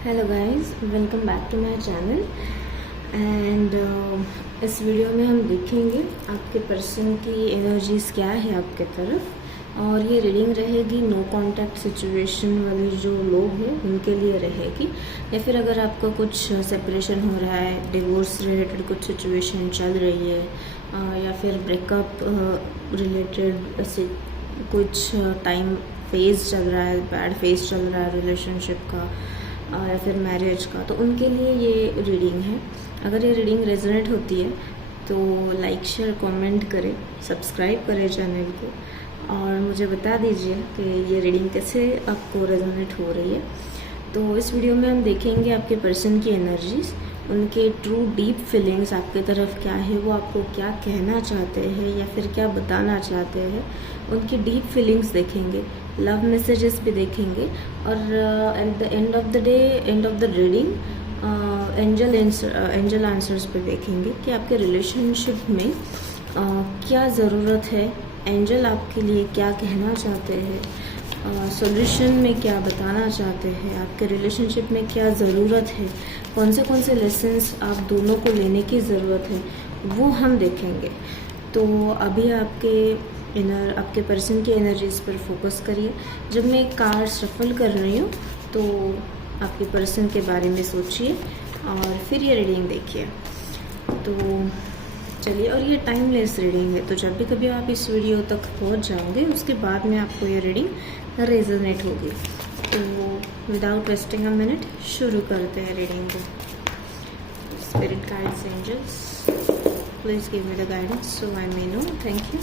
Hello guys, welcome back to my channel. And इस video में हम देखेंगे आपके पर्सन की एनर्जीज़ क्या है आपके तरफ, और ये रीडिंग रहेगी नो कांटेक्ट सिचुएशन वाले जो लोग हैं उनके लिए रहेगी, या फिर अगर आपका कुछ सेपरेशन हो रहा है, डिवोर्स रिलेटेड कुछ सिचुएशन चल रही है, या फिर ब्रेकअप रिलेटेड ऐसे कुछ टाइम फेज चल रहा है, बैड फेज चल रहा है रिलेशनशिप का या फिर मैरिज का, तो उनके लिए ये रीडिंग है। अगर ये रीडिंग रेजोनेट होती है तो लाइक शेयर कमेंट करें, सब्सक्राइब करें चैनल को, और मुझे बता दीजिए कि ये रीडिंग कैसे आपको रेजोनेट हो रही है। तो इस वीडियो में हम देखेंगे आपके पर्सन की एनर्जीज, उनके ट्रू डीप फीलिंग्स आपके तरफ क्या है, वो आपको क्या कहना चाहते हैं या फिर क्या बताना चाहते हैं, उनकी डीप फीलिंग्स देखेंगे, लव मैसेजेस भी देखेंगे, और at the end of the day, end of the reading angel answers पे देखेंगे कि आपके रिलेशनशिप में क्या ज़रूरत है, एंजल आपके लिए क्या कहना चाहते हैं, सॉल्यूशन में क्या बताना चाहते हैं, आपके रिलेशनशिप में क्या ज़रूरत है, कौन से लेसन्स आप दोनों को लेने की ज़रूरत है, वो हम देखेंगे। तो अभी आपके पर्सन की एनर्जीज पर फोकस करिए। जब मैं एक कार्ड शफल कर रही हूँ तो आपके पर्सन के बारे में सोचिए और फिर ये रीडिंग देखिए। तो चलिए, और ये टाइमलेस रीडिंग है, तो जब भी कभी आप इस वीडियो तक पहुंच जाओगे उसके बाद में आपको ये रीडिंग रेजोनेट होगी। तो विदाउट वेस्टिंग अ मिनट शुरू करते हैं रीडिंग को। Spirit guides, angels, please give me the guidance so I may know. Thank you.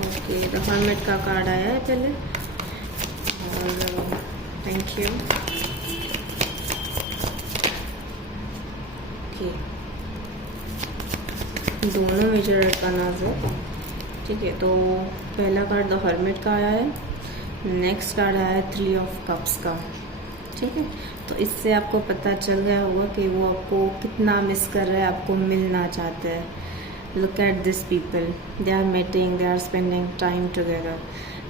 Okay, the Hermit का कार्ड आया है पहले, और थैंक यू। ओके, दोनों मेजर अरकानाज है, ठीक है। तो पहला कार्ड द हर्मिट का आया है, नेक्स्ट कार्ड आया है 3 ऑफ कप्स का, ठीक है। तो इससे आपको पता चल गया होगा कि वो आपको कितना मिस कर रहे हैं, आपको मिलना चाहते हैं। Look at this people, they are meeting, they are spending time together,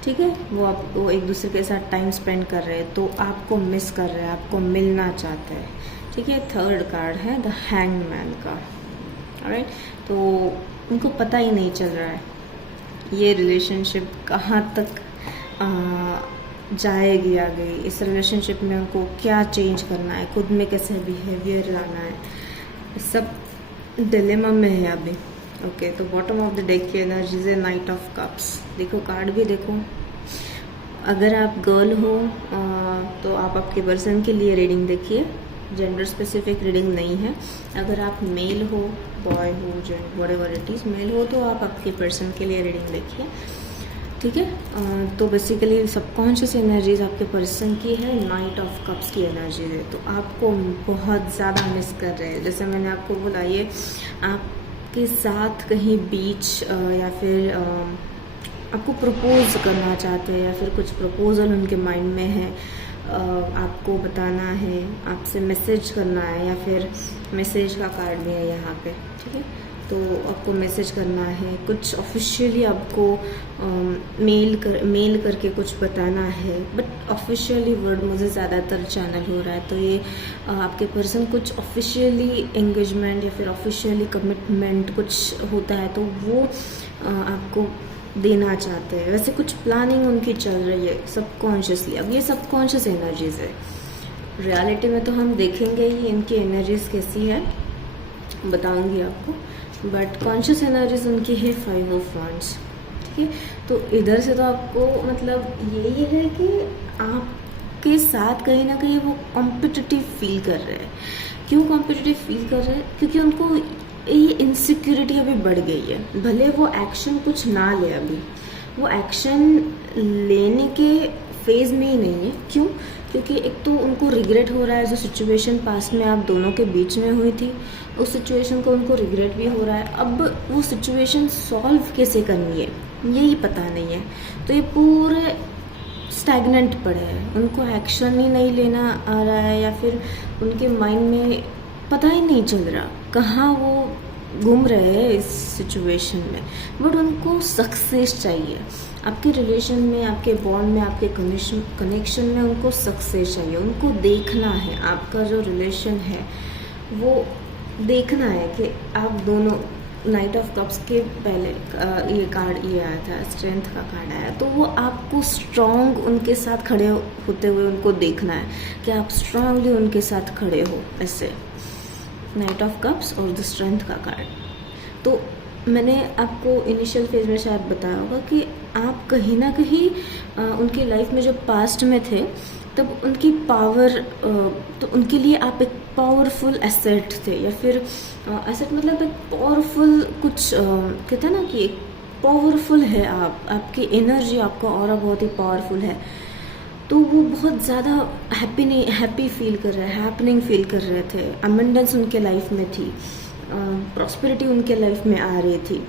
ठीक है। वो एक दूसरे के साथ टाइम स्पेंड कर रहे हैं, तो आपको मिस कर रहे हैं, आपको मिलना चाहते हैं, ठीक है। थर्ड कार्ड है द हैंगमैन का, ऑलराइट। तो उनको पता ही नहीं चल रहा है ये रिलेशनशिप कहाँ तक जाएगी आगे, इस रिलेशनशिप में उनको क्या चेंज करना है, खुद में कैसे बिहेवियर लाना है, सब डिलेमा में है अभी। ओके, तो बॉटम ऑफ द डेक की एनर्जीज है नाइट ऑफ कप्स। देखो कार्ड भी देखो, अगर आप गर्ल हो तो आप आपके पर्सन के लिए रीडिंग देखिए, जेंडर स्पेसिफिक रीडिंग नहीं है। अगर आप मेल हो, बॉय हो, व्हाटएवर इट इज, मेल हो तो आप आपके पर्सन के लिए रीडिंग देखिए, ठीक है। तो बेसिकली सबकॉन्शियस एनर्जीज आपके पर्सन की है, नाइट ऑफ कप्स की एनर्जी है, तो आपको बहुत ज़्यादा मिस कर रहे हैं। जैसे मैंने आपको बोला, ये आपके साथ कहीं बीच या फिर आपको प्रपोज करना चाहते हैं, या फिर कुछ प्रपोजल उनके माइंड में है, आपको बताना है, आपसे मैसेज करना है, या फिर मैसेज का कार्ड भी है यहाँ पे, ठीक है। तो आपको मैसेज करना है, कुछ ऑफिशियली आपको मेल करके कुछ बताना है, बट ऑफिशियली वर्ड मुझे ज़्यादातर चैनल हो रहा है। तो ये आपके पर्सन कुछ ऑफिशियली एंगेजमेंट या फिर ऑफिशियली कमिटमेंट कुछ होता है तो वो आपको देना चाहते हैं। वैसे कुछ प्लानिंग उनकी चल रही है सबकॉन्शियसली। अब ये सबकॉन्शियस एनर्जीज है, रियलिटी में तो हम देखेंगे ही इनकी एनर्जीज कैसी है, बताऊंगी आपको, बट कॉन्शियस एनर्जीज उनकी है 5 ऑफ वांड्स, ठीक है। तो इधर से तो आपको मतलब यही है कि आपके साथ कहीं ना कहीं वो कॉम्पिटिटिव फील कर रहे हैं। क्यों कॉम्पिटिटिव फील कर रहे हैं? क्योंकि उनको ये इनसिक्योरिटी अभी बढ़ गई है। भले वो एक्शन कुछ ना ले, अभी वो एक्शन लेने के फेज में ही नहीं है। क्यों? क्योंकि एक तो उनको रिग्रेट हो रहा है, जो सिचुएशन पास्ट में आप दोनों के बीच में हुई थी उस सिचुएशन को उनको रिग्रेट भी हो रहा है। अब वो सिचुएशन सॉल्व कैसे करनी है यही पता नहीं है, तो ये पूरे स्टैग्नेंट पड़े हैं, उनको एक्शन ही नहीं लेना आ रहा है, या फिर उनके माइंड में पता ही नहीं चल रहा कहाँ वो घूम रहे हैं इस सिचुएशन में, बट उनको सक्सेस चाहिए। आपके रिलेशन में, आपके बॉन्ड में, आपके कनेक्शन में उनको सक्सेस चाहिए। उनको देखना है आपका जो रिलेशन है, वो देखना है कि आप दोनों, नाइट ऑफ कप्स के पहले ये कार्ड ये आया था, स्ट्रेंथ का कार्ड आया, तो वो आपको स्ट्रॉन्ग उनके साथ खड़े होते हुए उनको देखना है कि आप स्ट्रांगली उनके साथ खड़े हो। ऐसे नाइट ऑफ कप्स और द स्ट्रेंथ का कार्ड। तो मैंने आपको इनिशियल फेज में शायद बताया होगा कि आप कहीं ना कहीं उनकी लाइफ में जब पास्ट में थे तब उनकी पावर, तो उनके लिए आप एक पावरफुल एसेट थे, या फिर एसेट मतलब एक पावरफुल कुछ कहते हैं ना कि एक पावरफुल है आप, आपकी एनर्जी, आपका ऑरा बहुत ही पावरफुल है। तो वो बहुत ज़्यादा हैप्पी फील कर रहे हैं, हैपनिंग फील कर रहे थे। अबंडेंस उनके लाइफ में थी, प्रॉस्पेरिटी उनके लाइफ में आ रही थी।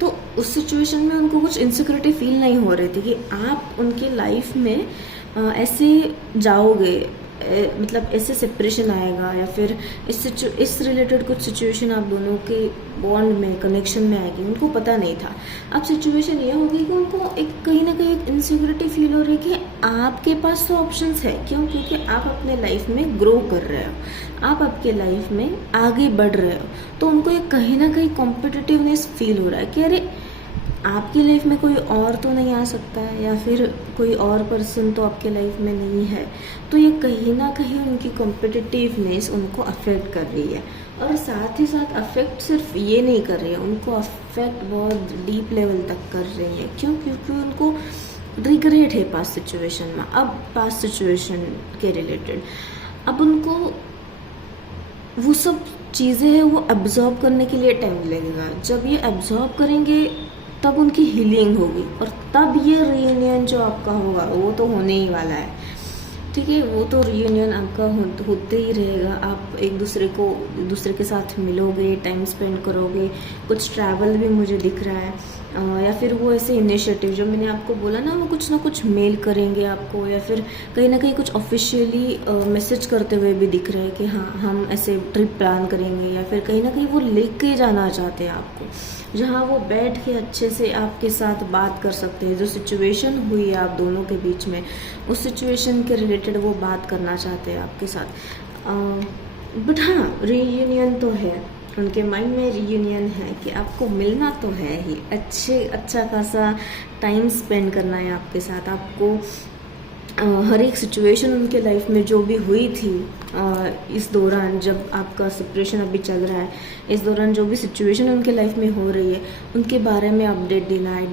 तो उस सिचुएशन में उनको कुछ इनसिक्योरिटी फील नहीं हो रही थी कि आप उनके लाइफ में ऐसे जाओगे, मतलब ऐसे सेपरेशन आएगा, या फिर इस रिलेटेड कुछ सिचुएशन आप दोनों के बॉन्ड में, कनेक्शन में आएगी। उनको पता नहीं था। अब सिचुएशन ये होगी कि उनको एक कहीं ना कहीं एक इनसिक्योरिटी फील हो रही है कि आपके पास तो ऑप्शंस है। क्यों? क्योंकि आप अपने लाइफ में ग्रो कर रहे हो, आप आपके लाइफ में आगे बढ़ रहे हो। तो उनको एक कहीं ना कहीं कॉम्पिटिटिवनेस फील हो रहा है कि अरे आपकी लाइफ में कोई और तो नहीं आ सकता है, या फिर कोई और पर्सन तो आपके लाइफ में नहीं है। तो ये कहीं ना कहीं उनकी कॉम्पिटिटिवनेस उनको अफेक्ट कर रही है। और साथ ही साथ अफेक्ट सिर्फ ये नहीं कर रही है, उनको अफेक्ट बहुत डीप लेवल तक कर रही है। क्यों? क्योंकि उनको रिग्रेट है पास्ट सिचुएशन में। अब पास्ट सिचुएशन के रिलेटेड अब उनको वो सब चीज़ें हैं वो एब्जॉर्ब करने के लिए टाइम लगेगा। जब ये एब्जॉर्ब करेंगे तब उनकी हीलिंग होगी, और तब ये रियूनियन जो आपका होगा वो तो होने ही वाला है। ठीक है, वो तो रियूनियन आपका होते ही रहेगा। आप एक दूसरे के साथ मिलोगे, टाइम स्पेंड करोगे, कुछ ट्रैवल भी मुझे दिख रहा है, या फिर वो ऐसे इनिशिएटिव जो मैंने आपको बोला ना, वो कुछ ना कुछ मेल करेंगे आपको, या फिर कहीं ना कहीं कुछ ऑफिशियली मैसेज करते हुए भी दिख रहे हैं कि हाँ हम ऐसे ट्रिप प्लान करेंगे, या फिर कहीं ना कहीं वो लेके जाना चाहते हैं आपको, जहाँ वो बैठ के अच्छे से आपके साथ बात कर सकते हैं। जो सिचुएशन हुई है आप दोनों के बीच में, उस सिचुएशन के रिलेटेड वो बात करना चाहते हैं आपके साथ। बट हाँ, रीयूनियन तो है, उनके माइंड में रीयूनियन है कि आपको मिलना तो है ही, अच्छा खासा टाइम स्पेंड करना है आपके साथ। आपको हर एक सिचुएशन उनके लाइफ में जो भी हुई थी इस दौरान, जब आपका सेपरेशन अभी चल रहा है, इस दौरान जो भी सिचुएशन उनके लाइफ में हो रही है उनके बारे में अपडेट देना है,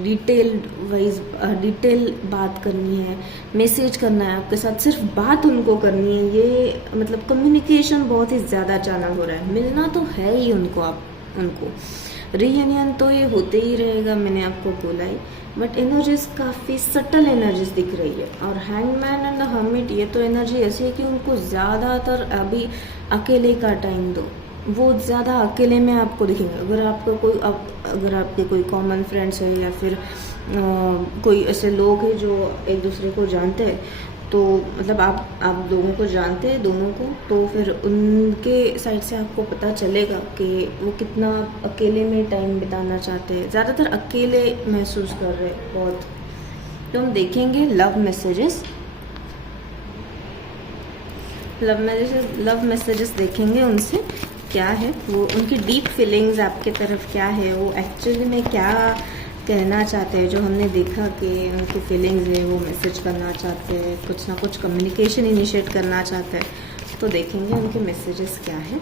डिटेल बात करनी है, मैसेज करना है आपके साथ, सिर्फ बात उनको करनी है। ये मतलब कम्युनिकेशन बहुत ही ज़्यादा चैनल हो रहा है। मिलना तो है ही उनको रीयूनियन तो ये होते ही रहेगा, मैंने आपको बोला ही। बट एनर्जीज काफ़ी सटल एनर्जीज दिख रही है। और हैंगमैन एंड द हर्मिट, ये तो एनर्जी ऐसी है कि उनको ज़्यादातर अभी अकेले का टाइम दो, वो ज़्यादा अकेले में आपको दिखेंगे। अगर आपके कोई कॉमन फ्रेंड्स है, या फिर कोई ऐसे लोग हैं जो एक दूसरे को जानते हैं, तो मतलब आप लोगों को जानते हैं दोनों को, तो फिर उनके साइड से आपको पता चलेगा कि वो कितना अकेले में टाइम बिताना चाहते हैं, ज़्यादातर अकेले महसूस कर रहे हैं बहुत। तो हम देखेंगे लव मैसेजेस देखेंगे उनसे क्या है, वो उनकी डीप फीलिंग्स आपके तरफ क्या है, वो एक्चुअली में क्या कहना चाहते हैं। जो हमने देखा कि उनकी फीलिंग्स है, वो मैसेज करना चाहते हैं, कुछ ना कुछ कम्युनिकेशन इनिशिएट करना चाहते हैं। तो देखेंगे उनके मैसेजेस क्या है।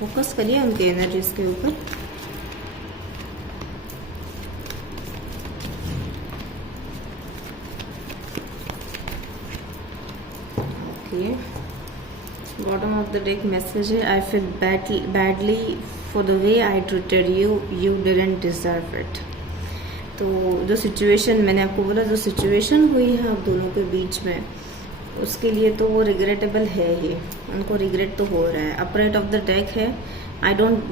फोकस करिए उनके एनर्जीज के ऊपर। Okay, bottom of the deck message है, I feel badly for the way I treated you didn't deserve it. तो जो सिचुएशन मैंने आपको बोला, जो सिचुएशन हुई है आप दोनों के बीच में, उसके लिए तो वो रिग्रेटेबल है ही, उनको रिग्रेट तो हो रहा है। अपराइट ऑफ द डेक है, I don't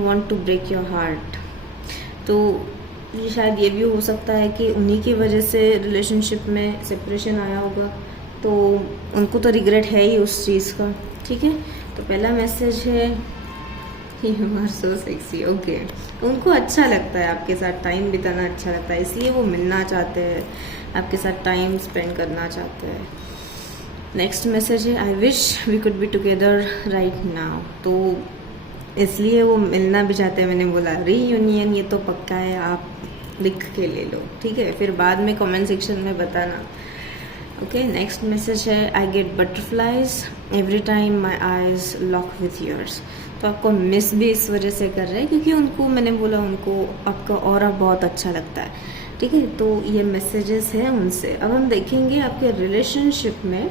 want to break your heart. तो ये शायद ये भी हो सकता है कि उन्हीं की वजह से रिलेशनशिप में सेपरेशन आया होगा, तो उनको तो रिग्रेट है ही उस चीज़ का। ठीक है, तो पहला मैसेज है you are so sexy, okay. उनको अच्छा लगता है आपके साथ टाइम बिताना, अच्छा लगता है, इसलिए वो मिलना चाहते हैं, आपके साथ टाइम स्पेंड करना चाहते हैं। नेक्स्ट मैसेज है, I wish we could be together right now. तो इसलिए वो मिलना भी चाहते हैं। मैंने बोला रीयूनियन ये तो पक्का है, आप लिख के ले लो, ठीक है, फिर बाद में कमेंट सेक्शन में बताना। ओके, नेक्स्ट मैसेज है, I get butterflies every time my eyes lock with yours. तो आपको मिस भी इस वजह से कर रहे हैं क्योंकि उनको, मैंने बोला उनको आपका ऑरा बहुत अच्छा लगता है, ठीक है। तो ये मैसेजेस हैं उनसे। अब हम देखेंगे आपके रिलेशनशिप में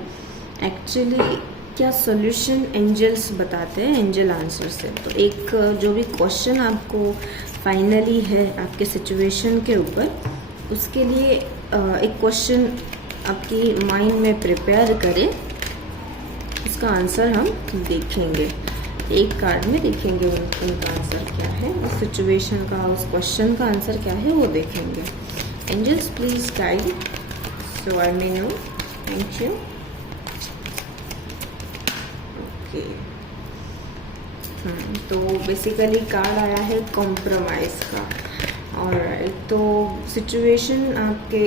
एक्चुअली क्या सॉल्यूशन एंजल्स बताते हैं, एंजल आंसर से। तो एक जो भी क्वेश्चन आपको फाइनली है आपके सिचुएशन के ऊपर, उसके लिए एक क्वेश्चन आपकी माइंड में प्रिपेयर करें, उसका आंसर हम देखेंगे। एक कार्ड में देखेंगे उनका आंसर क्या है, उस सिचुएशन का, उस क्वेश्चन का आंसर क्या है वो देखेंगे। Angels please guide so I may know. Thank you. Okay, तो बेसिकली कार्ड आया है कॉम्प्रोमाइज़ का। और तो सिचुएशन आपके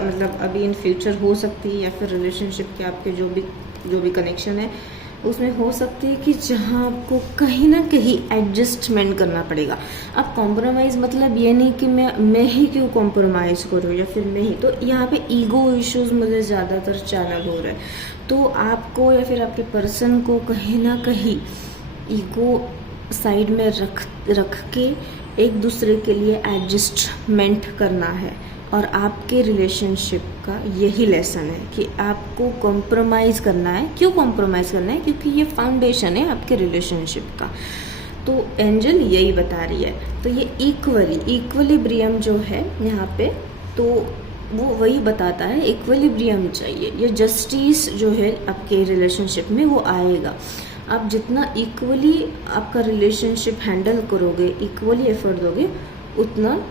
मतलब अभी इन फ्यूचर हो सकती है, या फिर रिलेशनशिप के आपके जो भी कनेक्शन है उसमें हो सकती है कि जहाँ आपको कहीं ना कहीं एडजस्टमेंट करना पड़ेगा। अब कॉम्प्रोमाइज़ मतलब ये नहीं कि मैं ही क्यों कॉम्प्रोमाइज़ करूँ या फिर मैं ही, तो यहाँ पे ईगो इश्यूज मुझे ज़्यादातर चैनल हो रहे हैं। तो आपको या फिर आपके पर्सन को कहीं ना कहीं ईगो साइड में रख के एक दूसरे के लिए एडजस्टमेंट करना है। और आपके रिलेशनशिप का यही लेसन है कि आपको कॉम्प्रोमाइज़ करना है। क्यों कॉम्प्रोमाइज़ करना है? क्योंकि ये फाउंडेशन है आपके रिलेशनशिप का। तो एंजल यही बता रही है। तो ये इक्विलिब्रियम जो है यहाँ पे, तो वो वही बताता है, इक्विलिब्रियम चाहिए। ये जस्टिस जो है आपके रिलेशनशिप में वो आएगा। आप जितना इक्वली आपका रिलेशनशिप हैंडल करोगे, इक्वली एफर्ट दोगे, उतना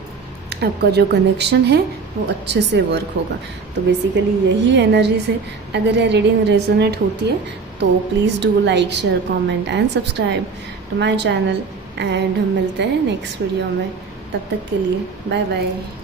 आपका जो कनेक्शन है वो अच्छे से वर्क होगा। तो बेसिकली यही एनर्जीज है। अगर ये रीडिंग रेजोनेट होती है तो please do like, share, comment and subscribe to my channel. And हम मिलते हैं नेक्स्ट वीडियो में। तब तक के लिए बाय बाय।